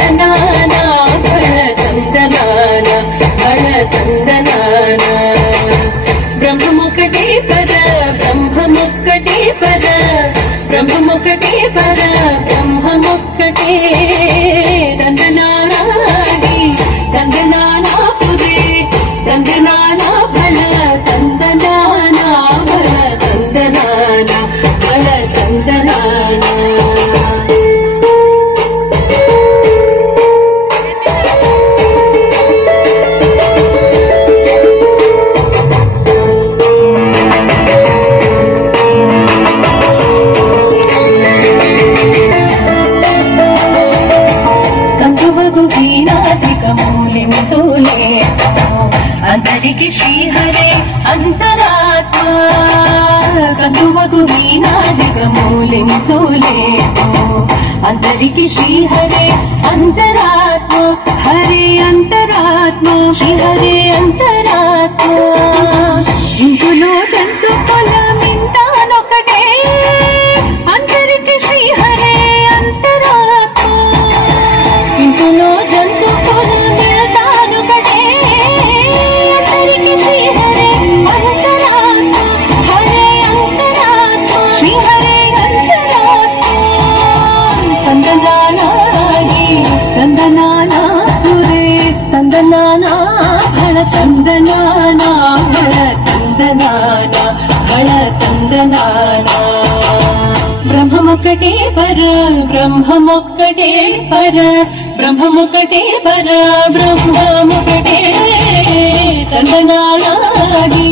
ತಂದನಾನ ಬಳ ತಂದನಾನ ಬಳ ತಂದನಾನ ಬ್ರಹ್ಮಮೊಕ್ಕಟೇ ಪರ ಬ್ರಹ್ಮಮೊಕ್ಕಟೇ ಪರ ಬ್ರಹ್ಮಮೊಕ್ಕಟೇ ಪರ ಬ್ರಹ್ಮಮೊಕ್ಕಟೇ ತಂದನಾನಾಗಿ ತಂದನಾನ ಪುರೇ ತಂದನಾನ ಬಳ ತಂದನಾನ ಬಳ ತಂದನಾನ ಬಳ ತಂದನಾನ अंतरिक श्रीहरे अंतरात्मा कंदुवगु मीनादिक मूलिंतोले अंतरिक श्रीहरे अंतरात्मा हरे अंतरात्मा श्रीहरे अंतरात्मा इंतुलो जंतु फलमिंतानोकटे अंतरिक श्रीहरे अंतरात्मा इंतुलो जंतु फलमिंतानोकटे ತಂದನಾನಾ ಪುರೇ ತಂದನಾನಾ ಬಳ ತಂದನಾನಾ ಬಳ ತಂದನಾನಾ ಬಳ ತಂದನಾನಾ ಬ್ರಹ್ಮಮೊಕ್ಕಟೇ ಪರ ಬ್ರಹ್ಮಮೊಕ್ಕಟೇ ಪರ ಬ್ರಹ್ಮಮೊಕ್ಕಟೇ ಪರ ಬ್ರಹ್ಮಮೊಕ್ಕಟೇ ತಂದನಾನಾಗಿ